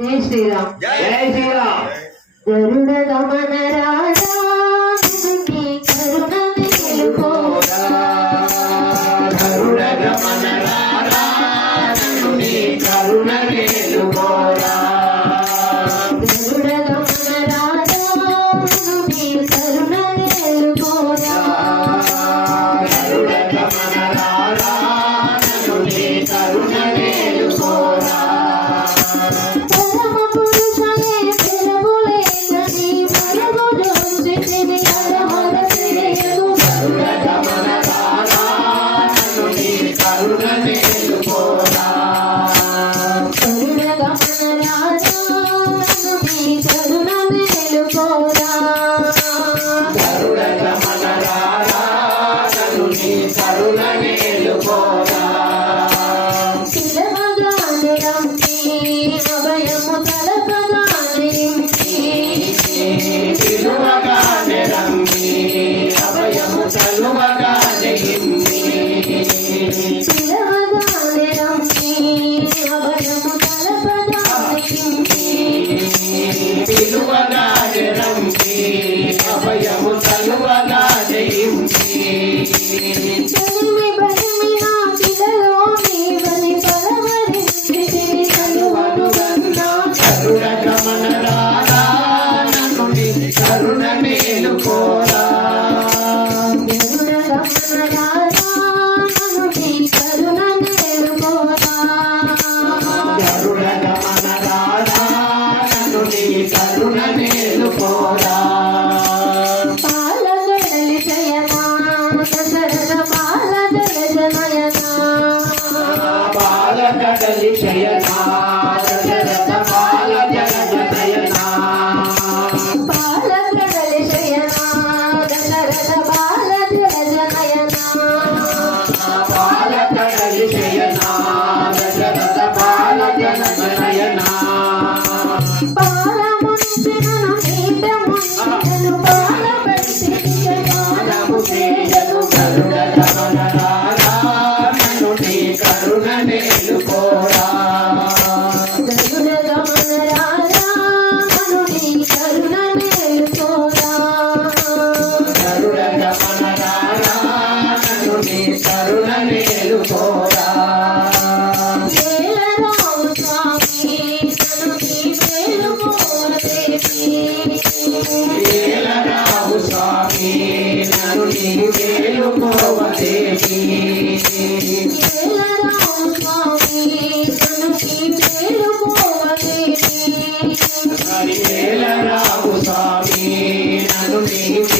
జై శ్రీరామ్. జై శ్రీరామ్. జరుడ గమన రాజా பாவையா செய்ய నన్ను నీవు వేలుకోవదేవి రావు స్వామి నన్ను నీవు